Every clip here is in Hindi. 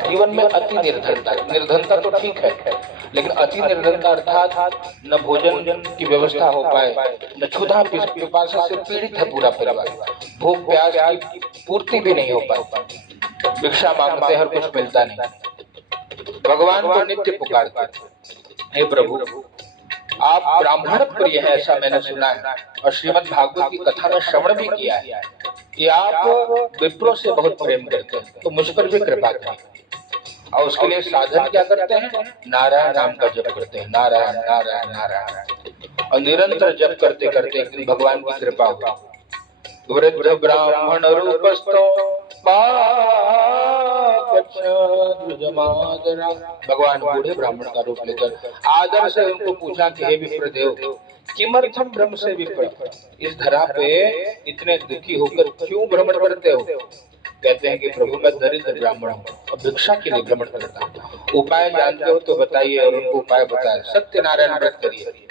जीवन में अति निर्धनता, निर्धनता तो ठीक है, लेकिन अति निर्धनता अर्थात न भोजन की व्यवस्था हो पाए, न क्षुधा पिपासा से पीड़ित है पूरा परिवार, भूख प्यास की पूर्ति भी नहीं हो पाती, भिक्षा मांगते हैं और कुछ मिलता नहीं। भगवान को नित्य पुकारते, हे प्रभु आप ब्राह्मण प्रिय है, ऐसा मैंने सुना है, और श्रीमद् भागवत की कथा में श्रवण भी किया है कि आप विप्रों से बहुत प्रेम करते हैं, तो मुझ पर भी कृपा करें। और उसके लिए साधन क्या करते हैं? नारायण नाम का जप करते हैं, नारायण नारायण नारायण, और निरंतर जप करते करते एक दिन भगवान की कृपा हुई। वृद्ध ब्राह्मण रूपस्थो भगवान बूढ़े ब्राह्मण का रूप लेकर आदर से उनको पूछा कि हे विप्रदेव, किमर्थम भ्रम से विप्र, इस धरा पे इतने दुखी होकर क्यों भ्रमण करते हो? कहते हैं कि प्रभु मैं दरिद्र ब्राह्मण हूँ और भिक्षा के लिए भ्रमण करता हूँ, उपाय जानते हो तो बताइए। और उनको उपाय बताया, सत्यनारायण व्रत करिए।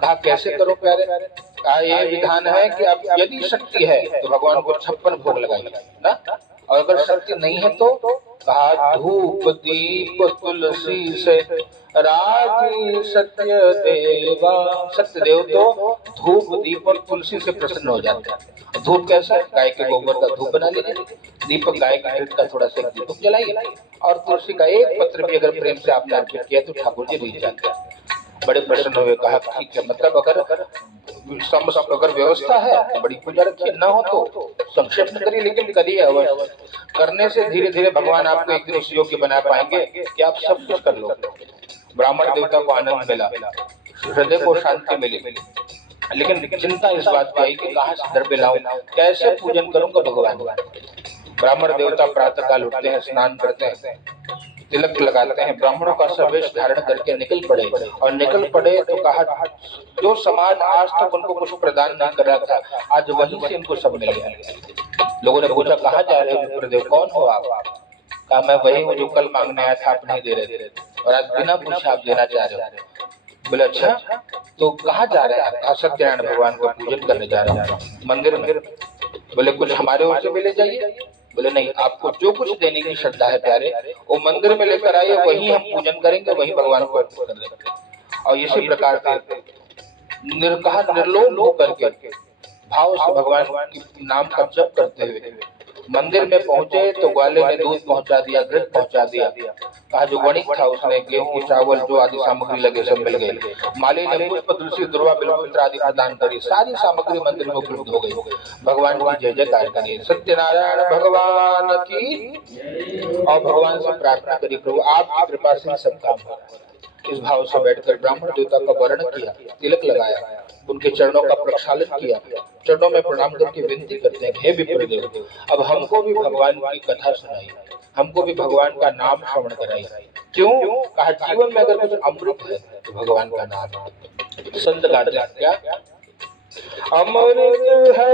कहा कैसे करो प्यारे? कहा ये विधान है कि आप यदि शक्ति है तो भगवान को 56 भोग लगाइए ना, और अगर शक्ति नहीं है तो कहा धूप दीप तुलसी से राजी सत्य देवा। सत्य देव तो धूप दीप और तुलसी से प्रसन्न हो जाते हैं। धूप कैसा? गाय के गोबर का धूप बना लीजिए, दीपक गाय के घृत का थोड़ा सा दीपक जलाइए, और तुलसी का एक पत्र भी अगर प्रेम से आपने अर्पित किया तो ठाकुर जी रीझ जाते हैं। बड़े प्रसन्न हुए, कहा ठीक है, मतलब अगर व्यवस्था है तो बड़ी पूजा रखिए, ना हो तो संक्षेप में करिए, लेकिन करिए अवश्य। करने से धीरे धीरे भगवान आपको एक दिन उस योग्य बना पाएंगे कि आप सब कुछ कर लो। ब्राह्मण देवता को आनंद मिला, हृदय को शांति मिली, लेकिन चिंता इस बात की आई कि कहाँ से द्रव्य लाऊं, कैसे पूजन करूंगा भगवान। ब्राह्मण देवता प्रातः काल उठते हैं, स्नान करते हैं, तिलक लगाते हैं, ब्राह्मणों का सवेश धारण करके निकल पड़े। और निकल पड़े तो कहा जो समाज आज तक उनको कुछ प्रदान नहीं कर रहा था, आज वहीं से इनको सब मिल गया। लोगों ने पूछा कहाँ जा रहे हो विप्रदेव, कौन हो आप? कहा मैं वही हूँ जो कल मांगने आया था, आप नहीं दे रहे थे, और आज बिना पूछे आप देना चाह रहे हो। बोले अच्छा, तो कहाँ जा रहे हैं? सत्यनारायण भगवान को पूजन करने जा रहा हूँ मंदिर में। बोले कुछ हमारे ओर से भी ले जाइए। बोले नहीं, आपको जो कुछ देने की श्रद्धा है प्यारे, वो मंदिर में लेकर आइए, वही हम पूजन करेंगे, वही भगवान को अर्पित कर देंगे। और इसी प्रकार से निर्लोभ होकर के भाव से भगवान के नाम का जप करते हुए मंदिर में पहुंचे तो ग्वाले ने दूध पहुंचा दिया, घृत पहुंचा दिया। कहा जो वणिक था उसने गेहूं चावल जो आदि सामग्री लगे सब मिल गए। माली ने पुष्प तुलसी दुर्वा बिल्वपत्र आदि प्रदान करी, सारी सामग्री मंदिर में उपलब्ध हो गई। भगवान की जय जयकार करिए, सत्यनारायण भगवान की। और भगवान से प्रार्थना करी प्रभु आपकी कृपा से सब काम हो। इस भाव से बैठकर ब्राह्मण देवता का वर्ण किया, तिलक लगाया, उनके चरणों का प्रक्षालन किया, चरणों में प्रणाम करके विनती करते हैं हे विप्रदेव, अब हमको भी भगवान की कथा सुनाई, हमको भी भगवान का नाम श्रवण कराई। क्यों? कहा जीवन में अगर कुछ अमृत है तो भगवान का नाम। संत गाते हैं क्या? अमृत है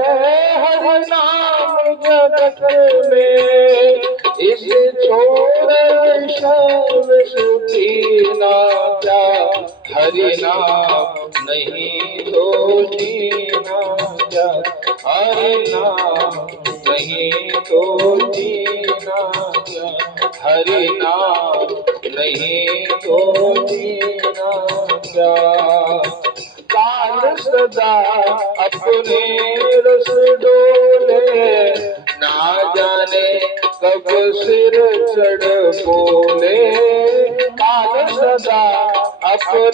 हरि नाम जगत में, इसे छोड़ सब सुखी ना क्या, हरि नाम नहीं तो जीना क्या, हरि नाम नहीं तो जीना क्या, हरि नाम नहीं तो जीना क्या। काल सदा अपने रस डोले, ना जाने कब सिर चढ़ बोले, काल सदा अपने